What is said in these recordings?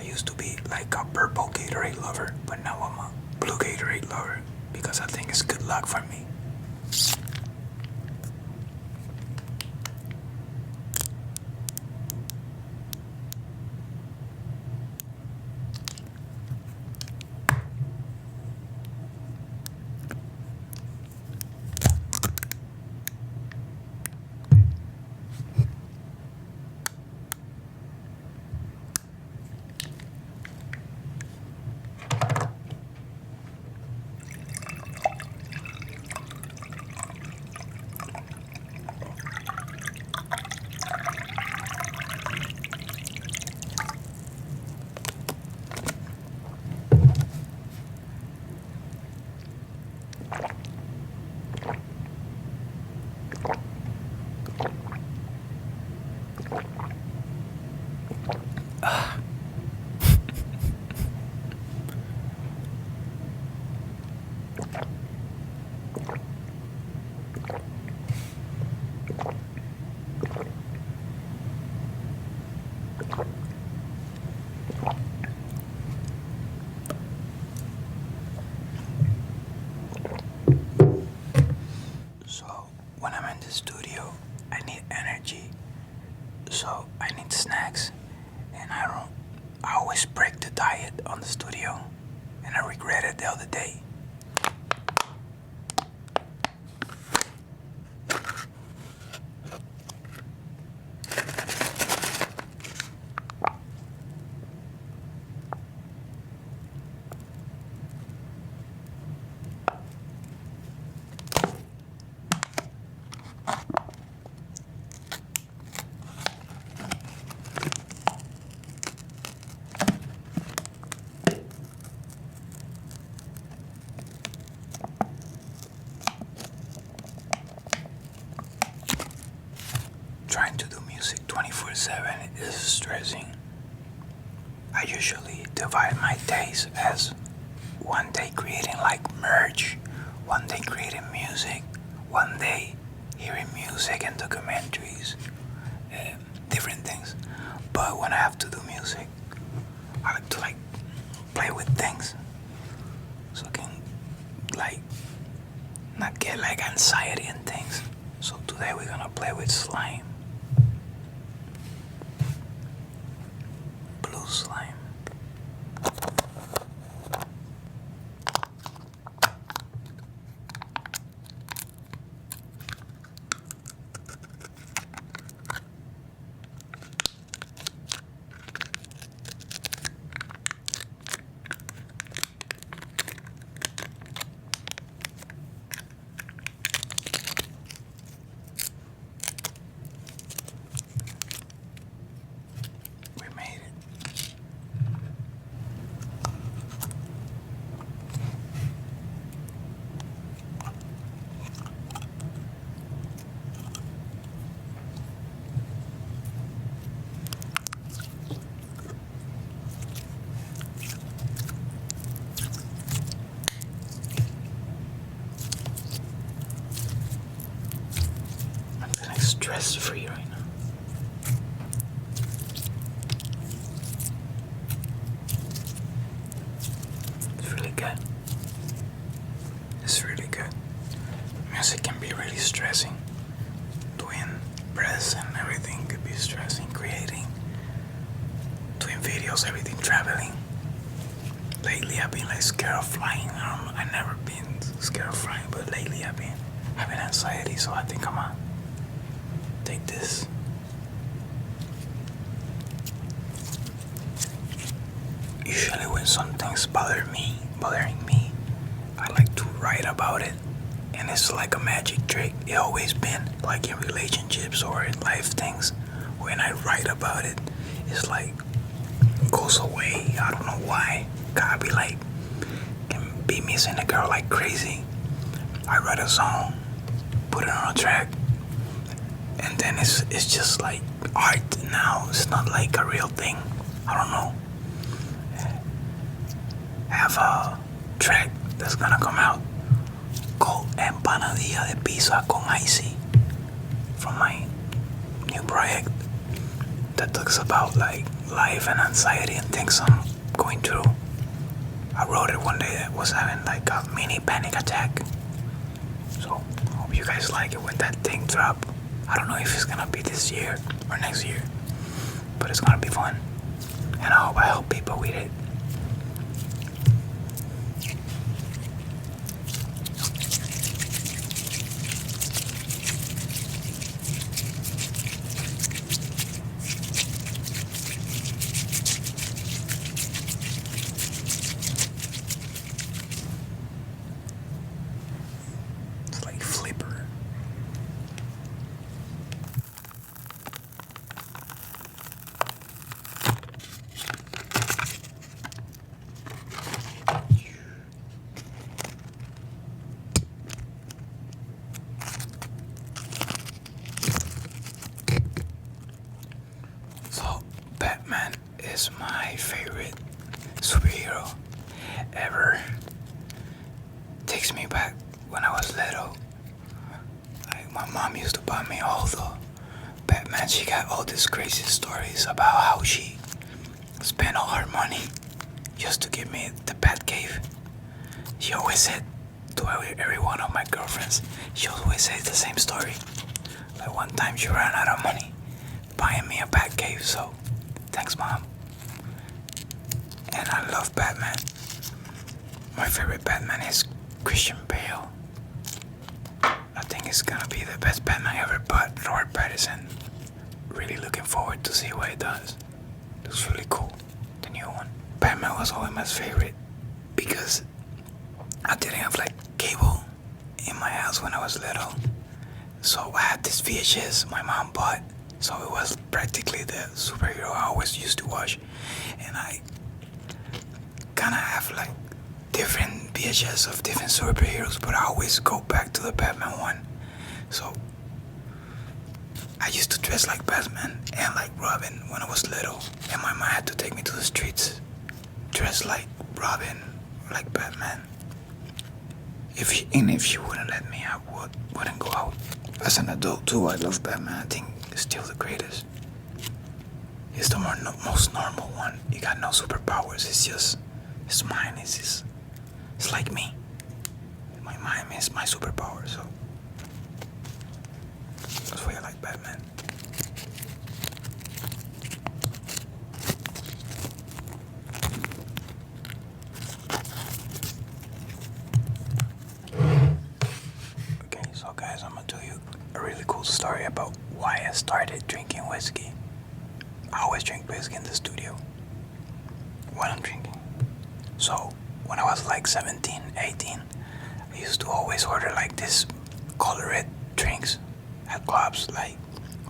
I used to be like a purple Gatorade lover, but now I'm a blue Gatorade lover because I think it's good luck for me. So when I'm in the studio, I need energy. So I need snacks, and I always break the diet on the studio, and I regret it the other day. Trying to do music 24/7 is stressing. I usually divide my days as one day creating like merch, one day creating music, one day hearing music and documentaries, different things. But when I have to do music, I like to play with things so I can like not get like anxiety and things. So today we're gonna play with slime. Blue slime. We made it. I'm feeling stress free right now. It's really good. It's really good. Music can be really stressing. Doing press and everything could be stressing. Creating, doing videos, everything, traveling. Lately I've been like scared of flying. I've never been scared of flying, but lately I've been having anxiety, so I think I'm gonna take this. Usually when something's bothering me, I like to write about it. And it's like a magic trick. It always been like in relationships or in life things. When I write about it, it's like goes away. I don't know why. God be like, can be missing a girl like crazy. I write a song, put it on a track, and then it's just like art now. It's not like a real thing. I don't know. I have a track that's gonna come out called Empanadilla de Pizza con Icy from my new project that talks about like life and anxiety and things I'm going through. I wrote it one day. I was having like a mini panic attack. So hope you guys like it when that thing drop. I don't know if it's gonna be this year or next year, but it's gonna be fun. And I hope I help people with it. It's like Flipper. So, Batman is my favorite superhero ever. Takes me back when I was little. Like, my mom used to buy me all the Batman. She got all these crazy stories about how she spent all her money just to give me the Batcave. She always said to every one of my girlfriends, she always said the same story. Like one time she ran out of money buying me a Batcave, so thanks, Mom. And I love Batman. My favorite Batman is Christian Bale. I think it's gonna be the best Batman ever, but Robert Pattinson, really looking forward to see what he does. Looks really cool, the new one. Batman was always my favorite because I didn't have like cable in my house when I was little. So I had this VHS my mom bought. So it was practically the superhero I always used to watch. And I kinda have like different VHS of different superheroes, but I always go back to the Batman one. So I used to dress like Batman and like Robin when I was little. And my mom had to take me to the streets, dressed like Robin, like Batman. If she wouldn't let me, I wouldn't go out. As an adult too, I love Batman. I think it's still the greatest. It's the most normal one. He got no superpowers. It's just his mind. It's like me. My mind is my superpower. So that's why I like Batman. Okay, so guys, I'm gonna tell you a really cool story about why I started drinking whiskey. I always drink whiskey in the studio when I'm drinking. So when I was like 17, 18, I used to always order like this colored drinks at clubs, like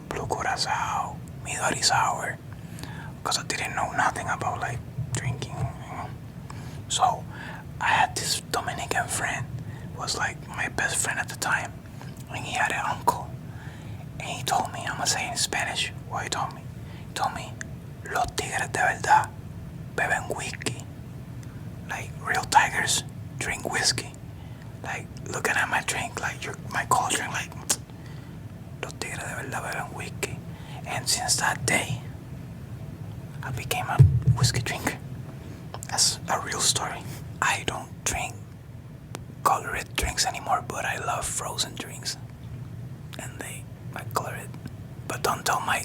Blue Curacao, Midori Sour, because I didn't know nothing about like drinking. So I had this Dominican friend, was like my best friend at the time, and he had an uncle, and he told me, I'm gonna say in Spanish what he told me. He told me, los tigres de verdad beben whiskey. Like real tigers drink whiskey. Like looking at my drink, like my cold drink, like los tigres de verdad beben whiskey. And since that day, I became a whiskey drinker. That's a real story. I don't drink colored drinks anymore, but I love frozen drinks. And they like colored. But don't tell my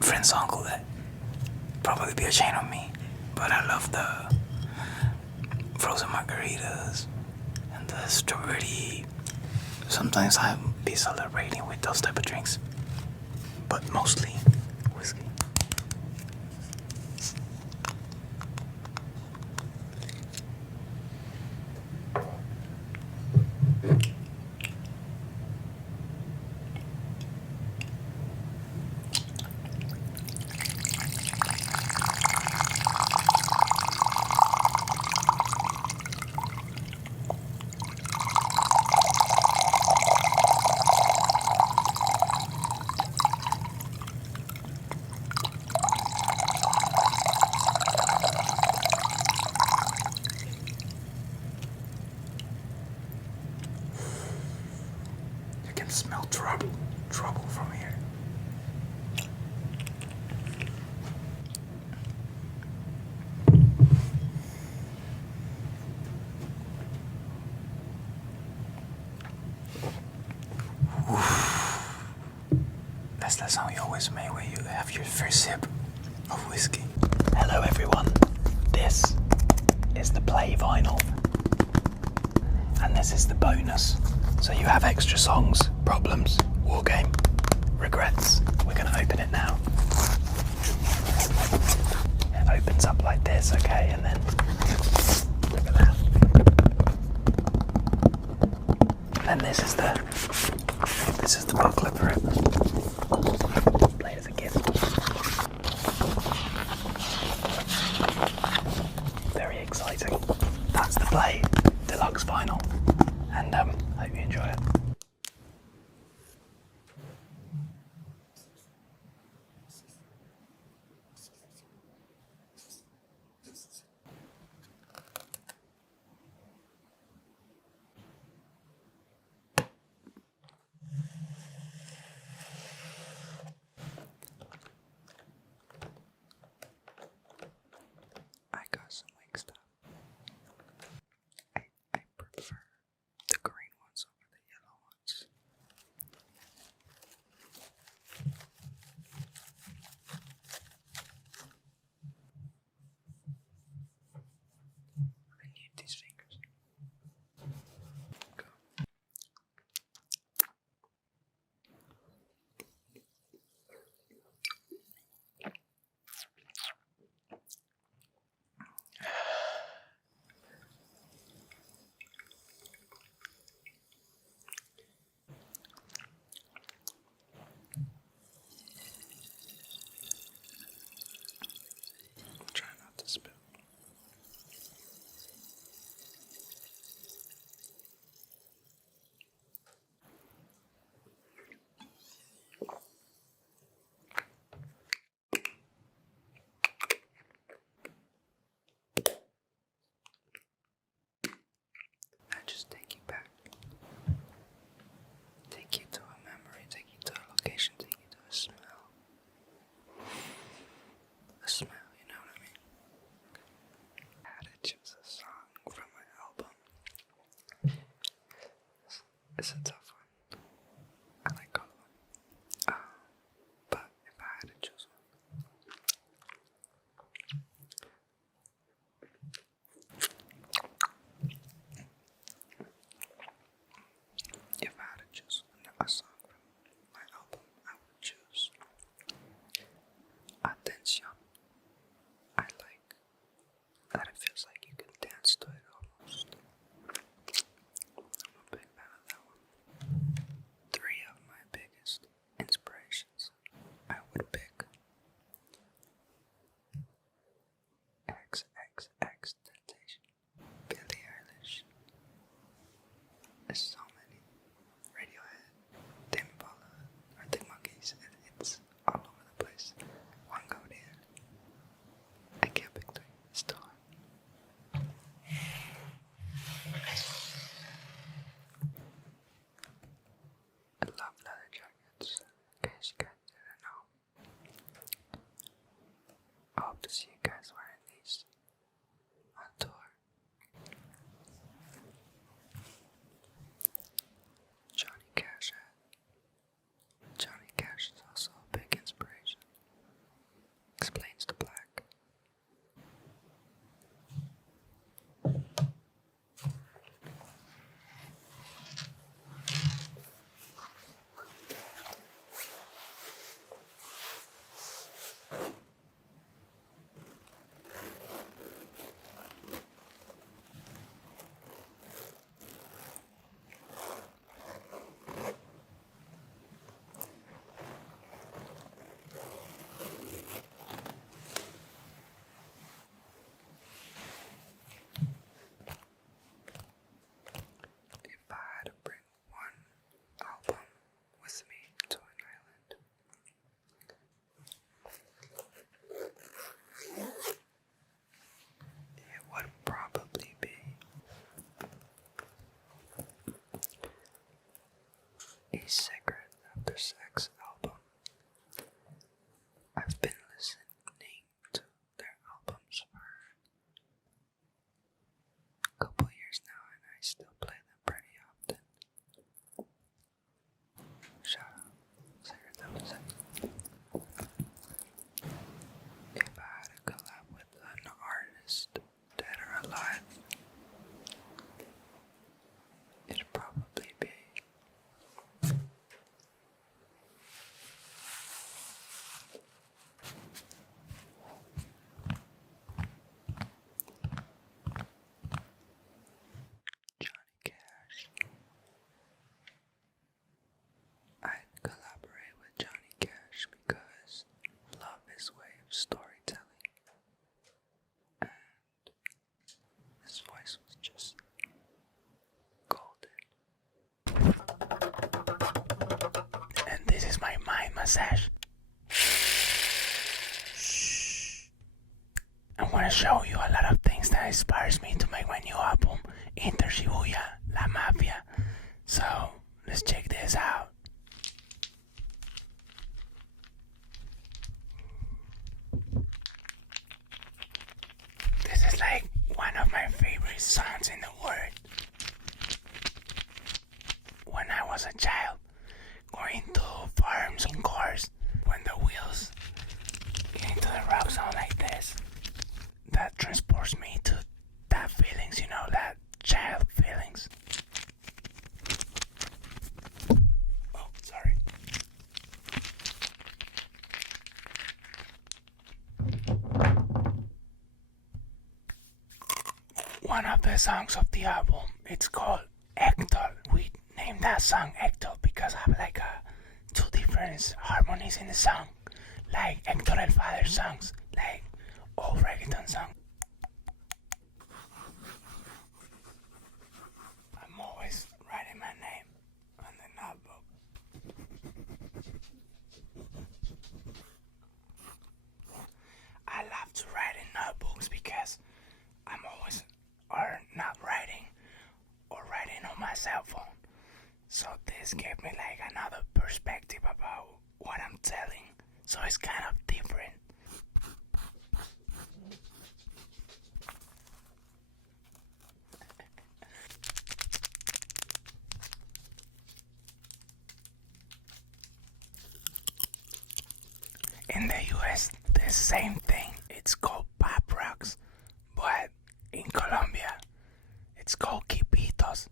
friend's uncle that. Probably be ashamed of me. But I love the frozen margaritas and the strawberry. Sometimes I'll be celebrating with those type of drinks, but mostly whiskey. Smell trouble from here. that sound you always make when you have your first sip of whiskey. Hello everyone, this is the play vinyl, and this is the bonus. So you have extra songs, problems, wargame, regrets. We're going to open it now. It opens up like this, okay, and then look at that. And then this is the booklet for it. Play it as a gift. Very exciting. That's the play deluxe vinyl, and hope you enjoy it. I got some wing stuff. I prefer the green ones over the yellow ones. I need these fingers. Go. Try not to spill. I just take you back. Take you to a memory, take you to a location, take you to a smell. A smell, you know what I mean? I had to choose a song from my album. It's a tough one. I like all of them. But if I had to choose one, if I had to choose a song from my album, I would choose Attention. I like that it feels like you can dance to it almost. I'm a big fan of that one. 3 of my biggest inspirations, I would pick XXX Temptation, Billie Eilish. There's so many. Radiohead, Demi Paula, Arctic Monkeys, it's all over the place. One go there. I can't pick 3, it's too hard. I love leather jackets, in case you guys didn't know. I hope to see you guys wearing these massage. I want to show you a lot of things that inspires me to make my new album, Inter Shibuya, La Mafia. So, let's check this out. This is like one of my favorite songs in the world. When I was a child, going to farms in cars, when the wheels get into the rock zone like this, that transports me to that feelings, that child feelings. Oh, sorry. One of the songs of the album, it's called Hector. We named that song Hector because I have like two different harmonies in the song, like Hector El Father songs, like old reggaeton song. I'm always writing my name on the notebook. I love to write in notebooks because I'm always or not writing or writing on my cell phone. So this gave me like another perspective about what I'm telling. So it's kind of different. In the US, the same thing. It's called pop rocks, but in Colombia, it's called quipitos.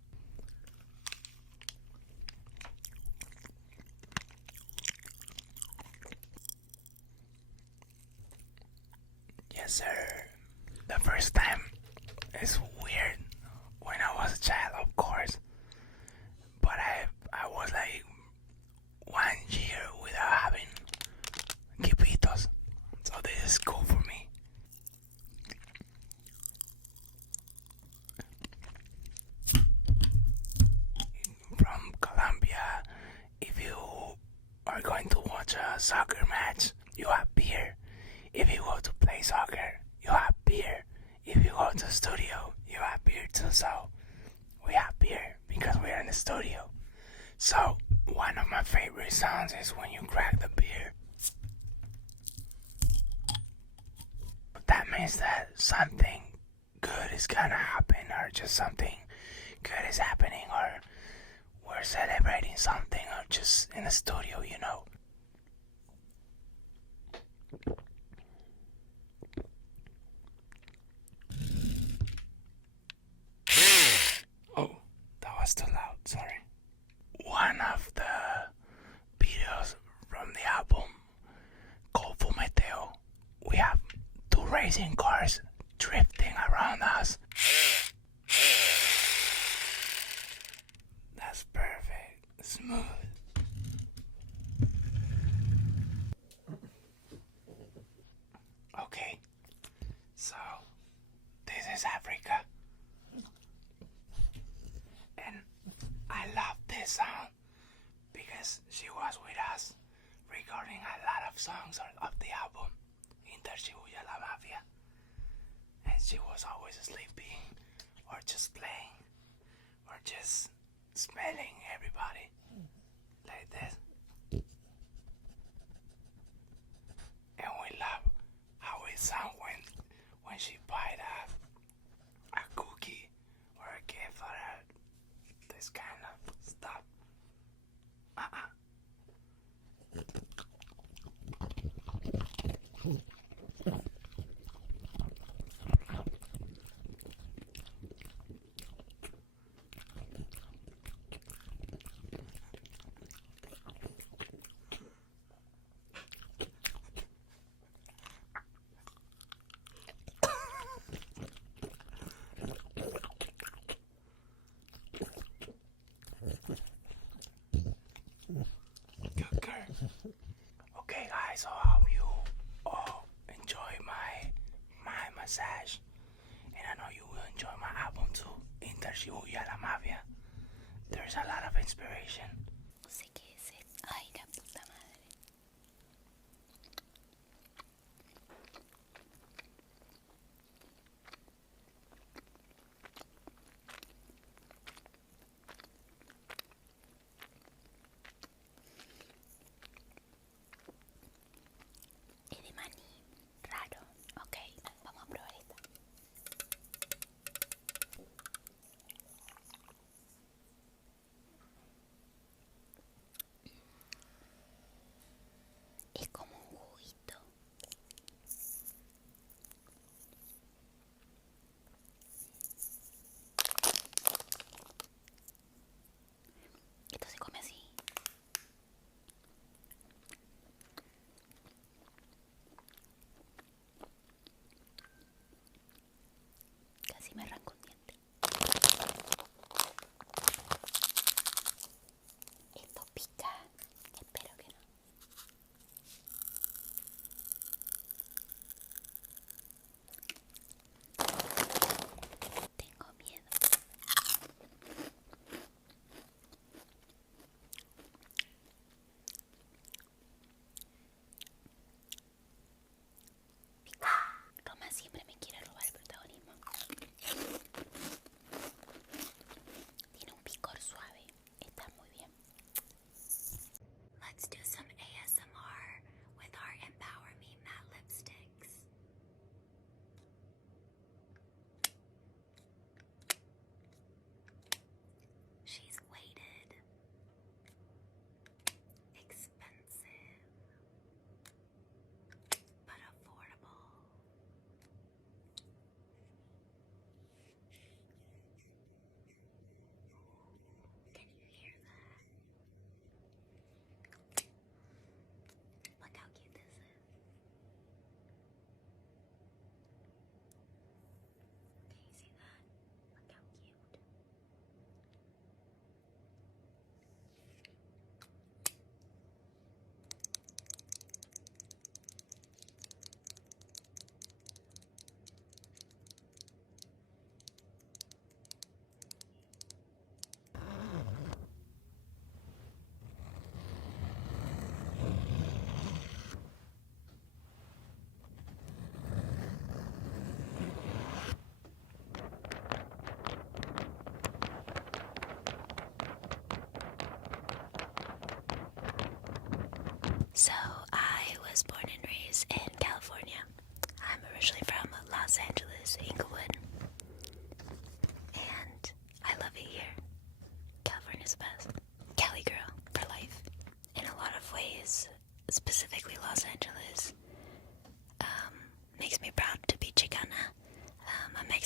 Yes, sir. The first time is weird when I was a child, of course, but I was like 1 year without having quipitos, so this is cool for me. From Colombia, if you are going to watch a soccer match, you have beer. If you go to play soccer, you have beer. If you go to the studio, you have beer too. So we have beer because we're in the studio. So one of my favorite sounds is when you crack the beer. That means that something good is gonna happen, or just something good is happening, or we're celebrating something, or just in the studio, Oh, that was too loud, sorry. One of the videos from the album called Fumeteo, we have two racing cars drifting around us. That's perfect, smooth. Okay, so this is Africa. And I love this song because she was with us recording a lot of songs of the album, Inter Shibuya La Mafia. And she was always sleeping, or just playing, or just smelling everybody like this. And we love how it sounds when she bite a cookie or a gift or this kind of stuff. Good girl. Okay, guys, so I hope you all enjoy my massage, and I know you will enjoy my album too, Inter Shibuya La Mafia. There's a lot of inspiration. No sé qué es el... Ay, la puta madre.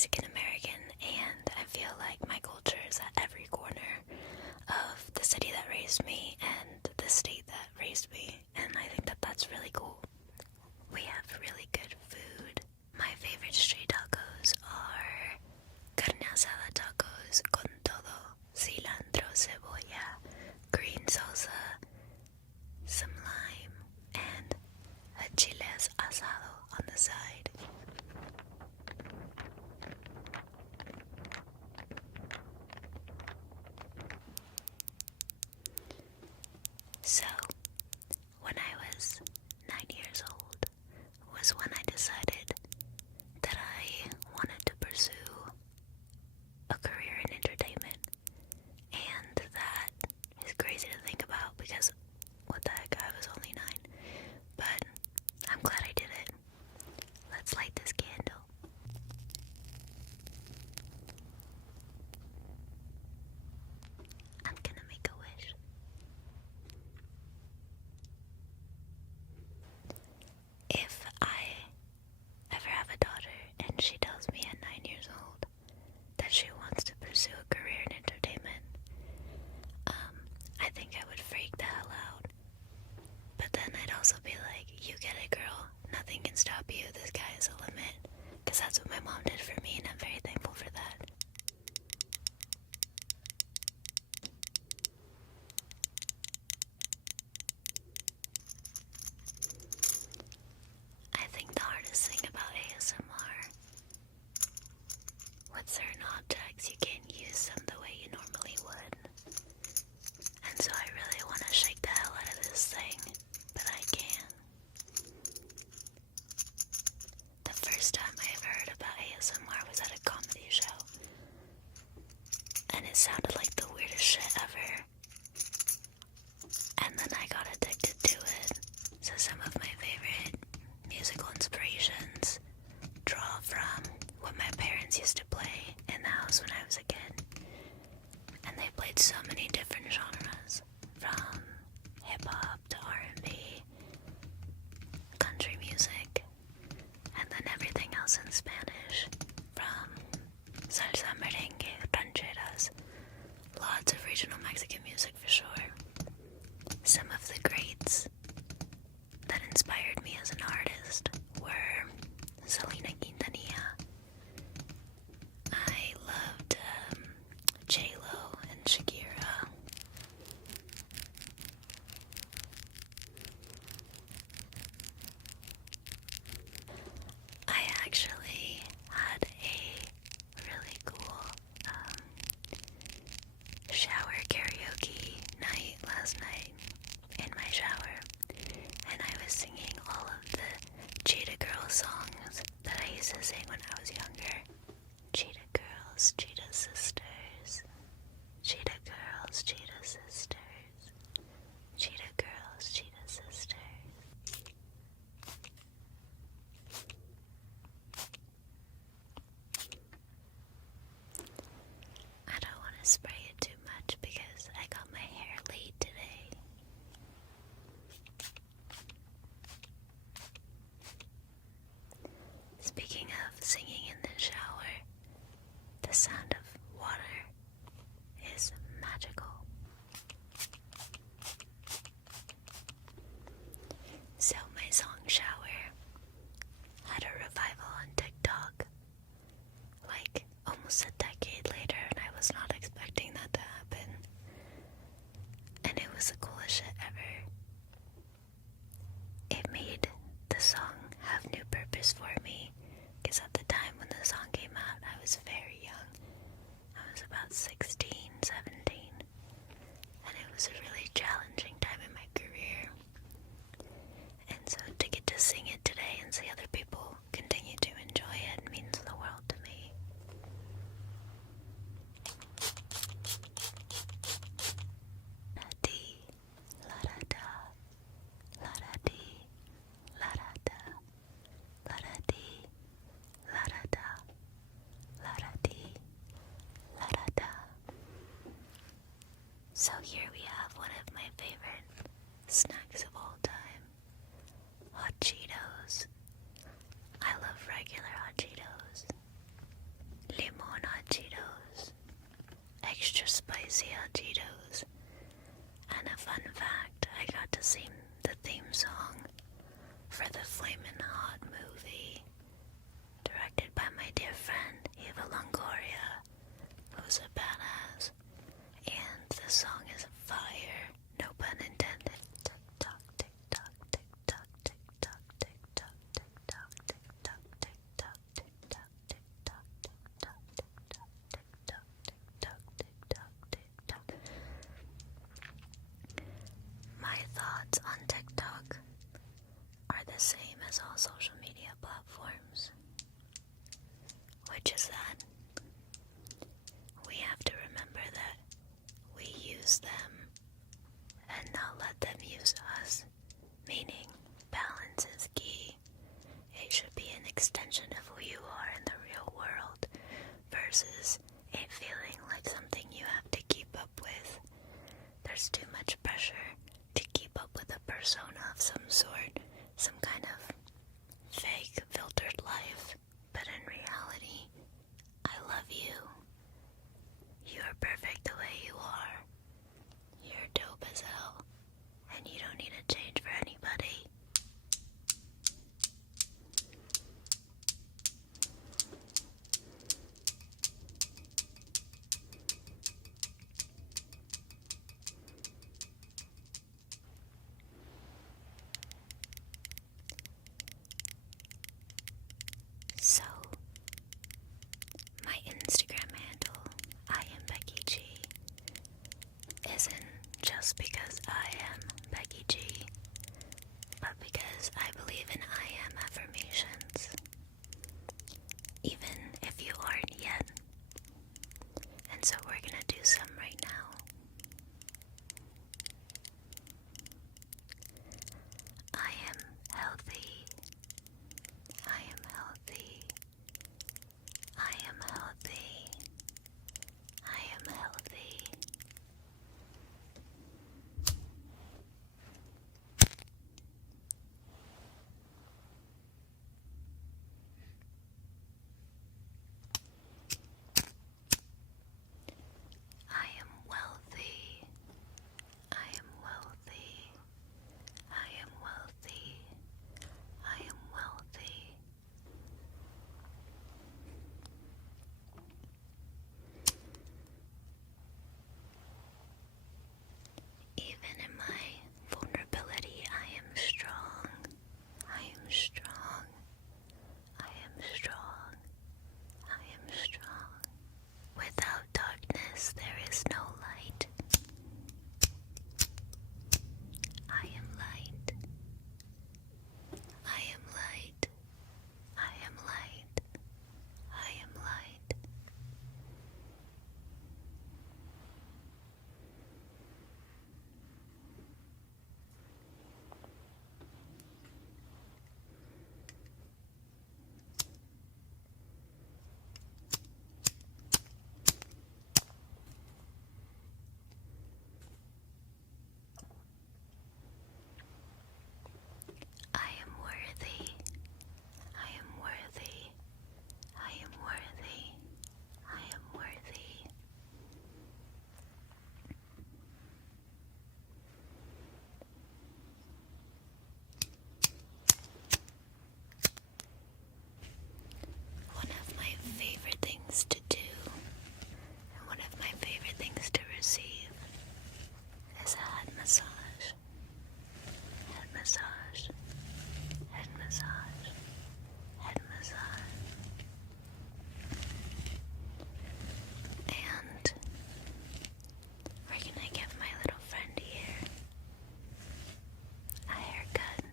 Mexican American, and I feel like my culture is at every corner of the city that raised me and the state that raised me, and I think that that's really cool. We have really good food. My favorite street tacos are carne asada tacos con todo, cilantro, cebolla, green salsa, some lime, and a chiles asado on the side. So, when I was 9 years old was when I decided that I wanted to pursue a career in entertainment. And that is crazy to think about because what the heck, I was only 9. But I'm glad I did it. Let's light this candle. I'm gonna make a wish. If I ever have a daughter and she tells me at 9 years old that she wants to pursue a career in entertainment, I think I would freak the hell out. But then I'd also be like, you get it, girl. Nothing can stop you. The sky is the limit. Because that's what my mom did for me, and I'm very thankful for that. I think the hardest thing about ASMR, with certain objects, you can't use them the way you normally would. And so I really want to shake the hell out of this thing, but I can. The first time I ever heard about ASMR was at a comedy show. And it sounded like the weirdest shit ever. And then I got addicted to it. So some of my favorite musical inspirations draw from what my parents used to play in the house when I was a kid. And they played so many different genres, from hip-hop to R&B, country music, and then everything else in Spanish, from salsa, merengue, rancheras, lots of regional Mexican music for sure. Some of the greats that inspired me as an artist were Selena Quintanilla. I loved J-Lo and Shakira. I actually had a really cool shower karaoke night last night in my shower, and I was singing all of the Cheetah Girls songs that I used to sing when I was younger. Cheetah Girls, Cheetah Sisters. Cheetah Girls, Cheetah Sisters. Cheetah Girls, Cheetah Sisters. I don't want to spray it too much because I got my hair laid today. Speaking of singing in the shower, the sound of water is magical. So my song Shower had a revival on TikTok like almost a decade later, and I was not expecting that to happen. And it was the coolest shit ever. It made the song have new purpose for me, because at the time when the song came out, I was very young. I was about 16, 17, and it was a really challenging time in my career. And so to get to sing it today and see other people continue to enjoy it means the world to me. La da da, la da dee, la da da, la da dee, la da da, la da dee, la da da. So here we have one of my favorite snacks of all time, hot Cheetos. I love regular hot Cheetos. that. We have to remember that we use them and not let them use us, meaning balance is key. It should be an extension of who you are in the real world versus it feeling like something you have to keep up with. There's too much pressure to keep up with a persona of some sort, some kind of fake, filtered life. But in reality, I love you. You are perfect the way you are. You're dope as hell, and you don't need to change for anybody. So, my Instagram handle, I am Becky G, isn't just because I am Becky G, but because I believe in I am affirmations, even if you aren't yet. And so we're gonna do some right now. I am healthy. I am healthy. I am healthy. I am healthy. I am wealthy. I am wealthy. I am wealthy. I am wealthy. Even in my vulnerability, I am strong. I am strong. I am strong. I am strong. Without darkness, there is no light. I am light. I am light. I am light. I am light. I am worthy. I am worthy. I am worthy. I am worthy. One of my favorite things to do, and one of my favorite things to receive, is a head massage. Head massage. Head massage. Head massage. And we're gonna give my little friend here a haircut.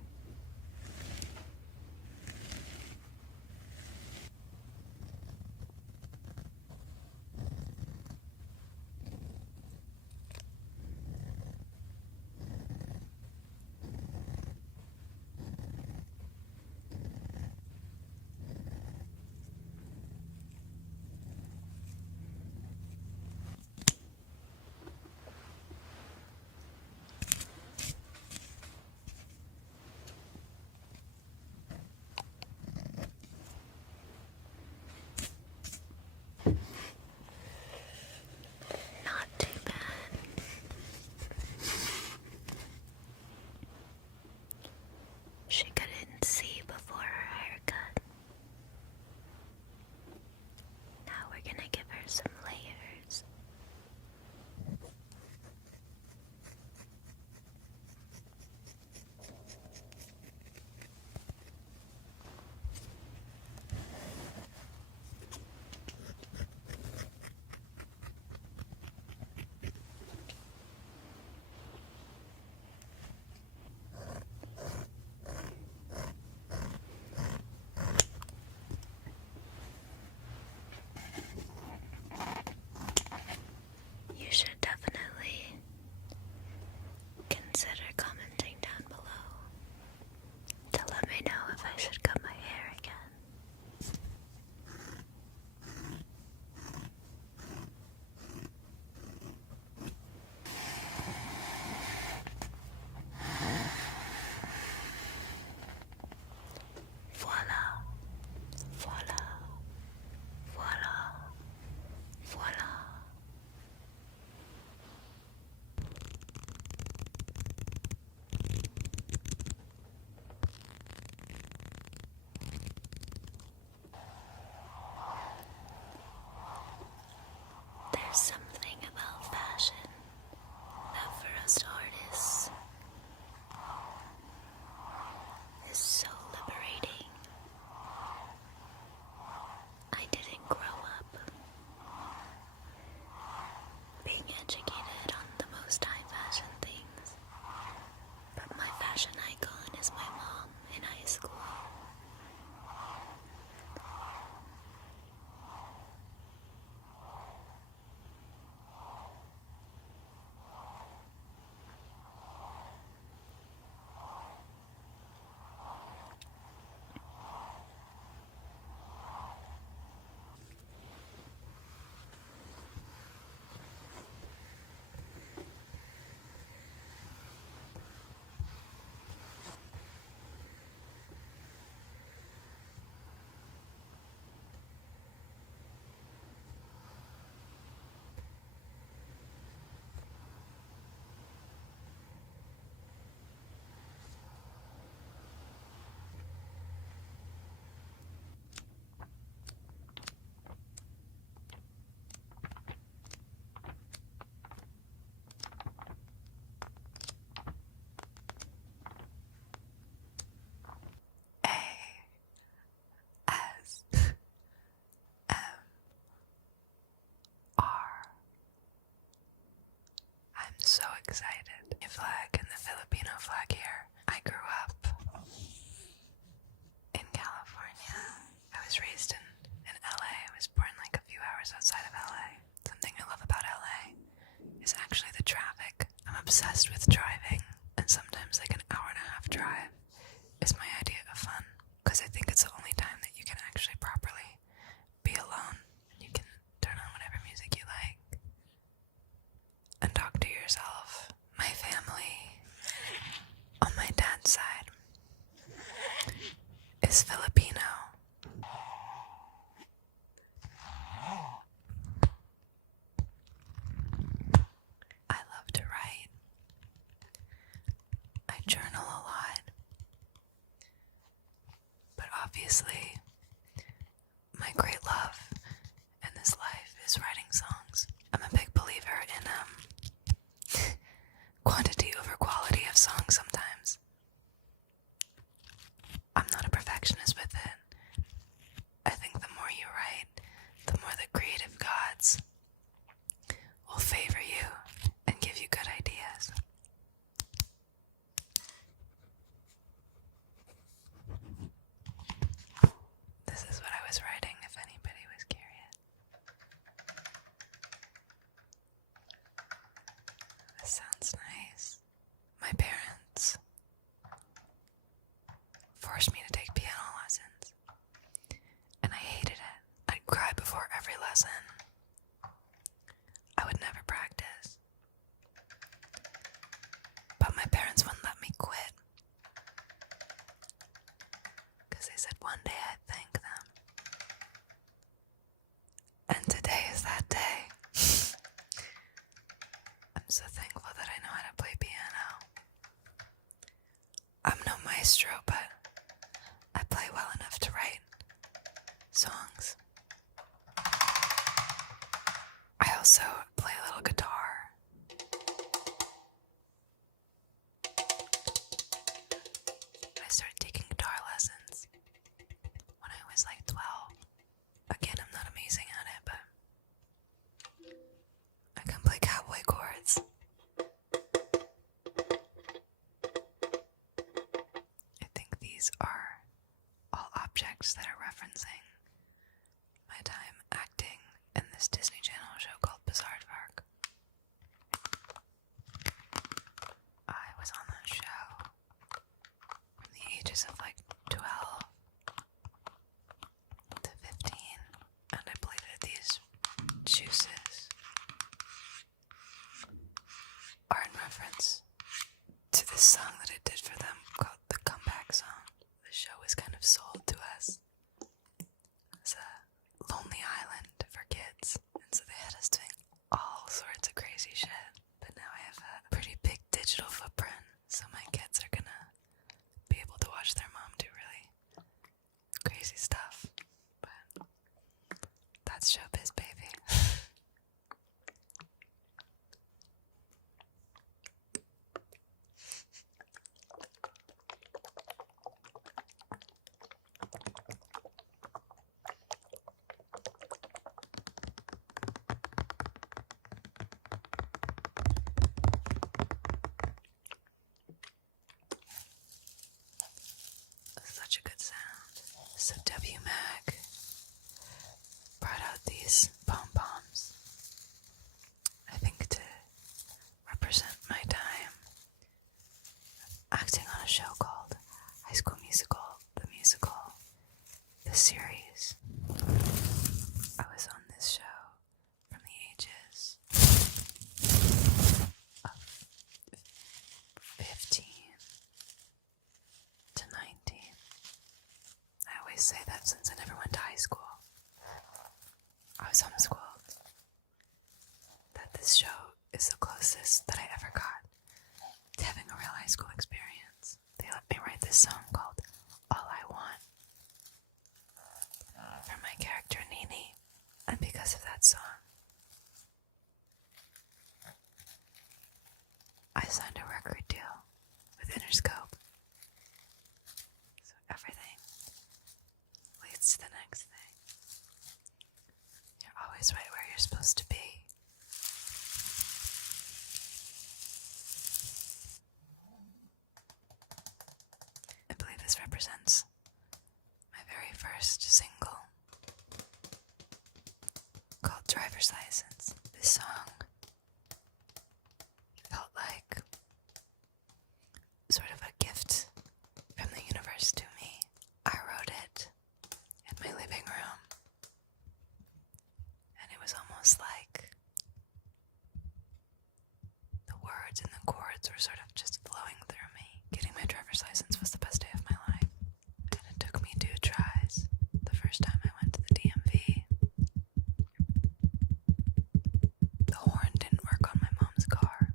excited. The flag and the Filipino flag here. I grew up in California. I was raised in LA. I was born like a few hours outside of LA. Something I love about LA is actually the traffic. I'm obsessed with driving, and sometimes like an hour and a half drive is my idea of fun, because I think it's the only time that you can actually properly be alone. You can turn on whatever music you like and talk to yourself. My family on my dad's side is Filipino. I love to write. I journal a lot. But obviously, my great love in this life is writing songs. I'm a big believer in quantity over quality of songs sometimes. I'm not a perfectionist with it. I think the more you write, the more the creative gods will favor you and give you good ideas. This is what I was writing, if anybody was curious. This sounds nice. My parents forced me to take piano lessons, and I hated it. I'd cry before every lesson. I would never practice. But my parents wouldn't let me quit, because they said one day I'd thank them. And today is that day. I'm so thankful that I know how to play piano. I'm no maestro, but I play well enough to write songs. I also play a little guitar. I started taking guitar lessons when I was like 12. Again, I'm not amazing at it, but I can play cowboy chords. I think these are all objects that are referencing my time acting in this Disney Channel show called Bizarre Park. I was on that show from the ages of like 12 to 15, and I played with these juices are in reference to this song that I did for them called the Comeback Song. The show was kind of sold to us as a lonely island for kids, and so they had us doing all sorts of crazy shit. But now I have a pretty big digital footprint, so my kids are gonna be able to watch their mom do really crazy stuff. But that's showbiz, baby. Such a good sound. So W-Mag brought out these pom-poms, I think to represent my time acting on a show called High School Musical, the musical, the series. I was on this show from the ages of 15 to 19. I always say that since I never went to high school. I was homeschooled. That this show is the closest that I ever got to having a real high school experience. They let me write this song called All I Want for my character Nini, and because of that song, I signed a record deal with Interscope. So everything leads to the next thing. You're always right where you're supposed to be. driver's license. This song felt like sort of a gift from the universe to me. I wrote it in my living room, and it was almost like the words and the chords were sort of just flowing through me. Getting my driver's license was the best day of my life, and it took me 2 tries. The first time I went to the DMV, the horn didn't work on my mom's car.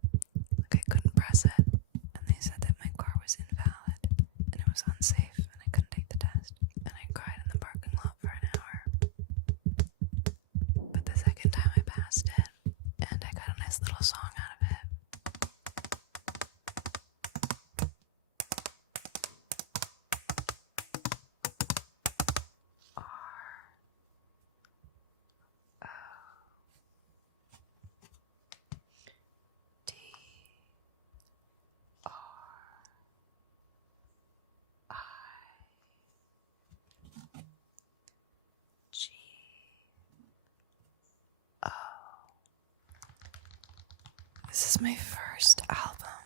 Like, I couldn't press it, and they said that my car was invalid, and it was unsafe, and I couldn't take the test. And I cried in the parking lot for an hour. But the second time I passed it, and I got a nice little song out of it. This is my first album.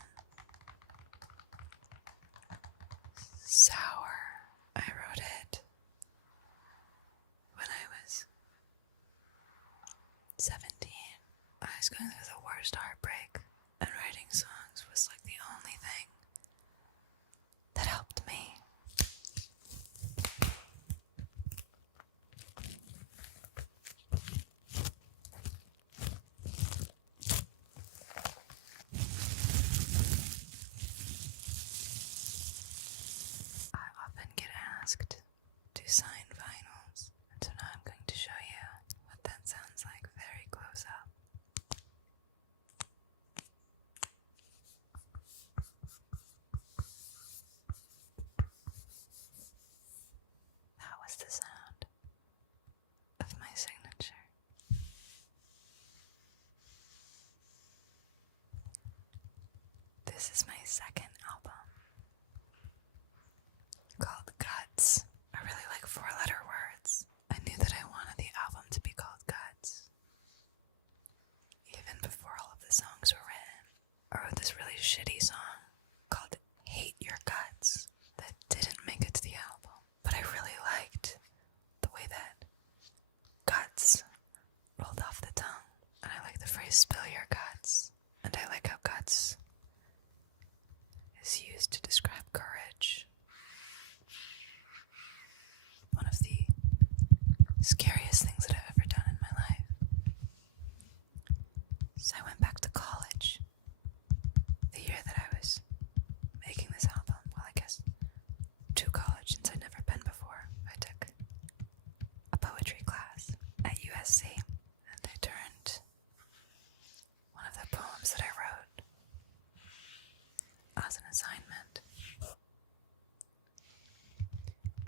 Sour. I wrote it when I was 17. I was going through the worst heartbreak, and writing songs was like the only thing that helped me. Asked to sign vinyls, and so now I'm going to show you what that sounds like very close up. That was the sound of my signature. This is my second album, called Guts. I really like 4-letter words. I knew that I wanted the album to be called Guts. Even before all of the songs were written, I wrote this really shitty song called Hate Your Guts that didn't make it to the album. But I really liked the way that guts rolled off the tongue. And I like the phrase spill your guts. And I like how guts is used to describe courage. One of the scariest things that I've ever done in my life. So I went back to college the year that I was making this album. Well, I guess to college, since I'd never been before. I took a poetry class at USC, and I turned one of the poems that I wrote as an assignment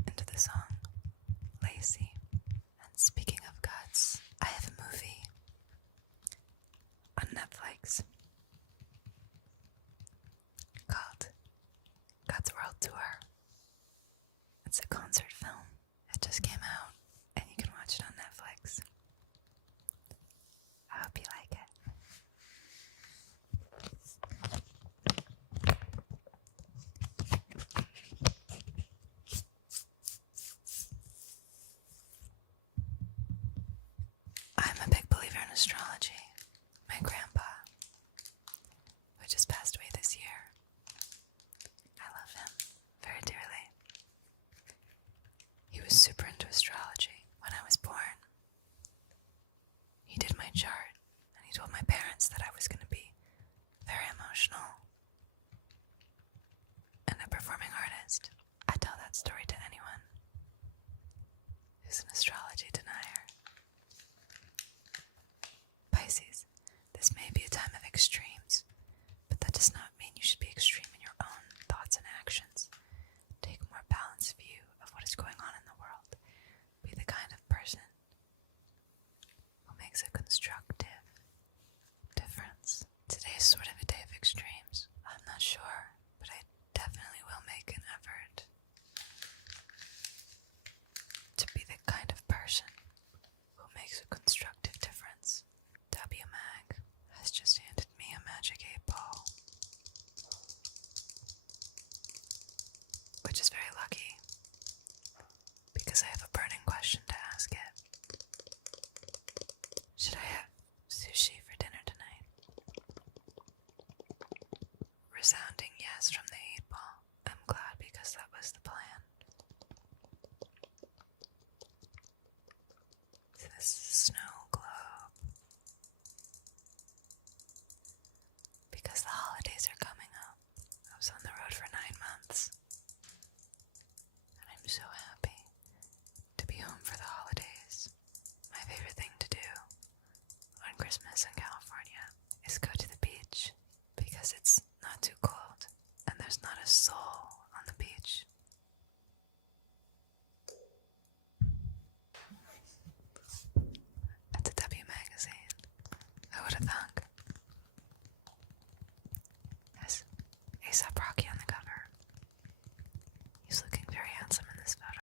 into the song Lazy. And speaking of guts, I have a movie on Netflix called Guts World Tour. It's a concert film. It just came out, and you can watch it on Netflix. I hope you like it. I'm a big believer in astrology. My grandpa, who just passed away this year, I love him very dearly. He was super into astrology when I was born. He did my chart, and he told my parents that I was going to be very emotional and a performing artist. I tell that story to anyone who's an astrology denier. Pisces, this may be a time of extremes, but that does not mean you should be extreme in your own thoughts and actions. Take a more balanced view of what is going on in the world. Be the kind of person who makes a constructive difference. Today is sort of a day of extremes. I'm not sure, but I definitely will make an effort to be the kind of person who makes a constructive difference. resounding yes from the 8 ball. I'm glad because that was the plan. This snow globe. Because the holidays are coming up. I was on the road for 9 months. And I'm so happy to be home for the holidays. My favorite thing to do on Christmas in California is go to the beach because it's not too cold and there's not a soul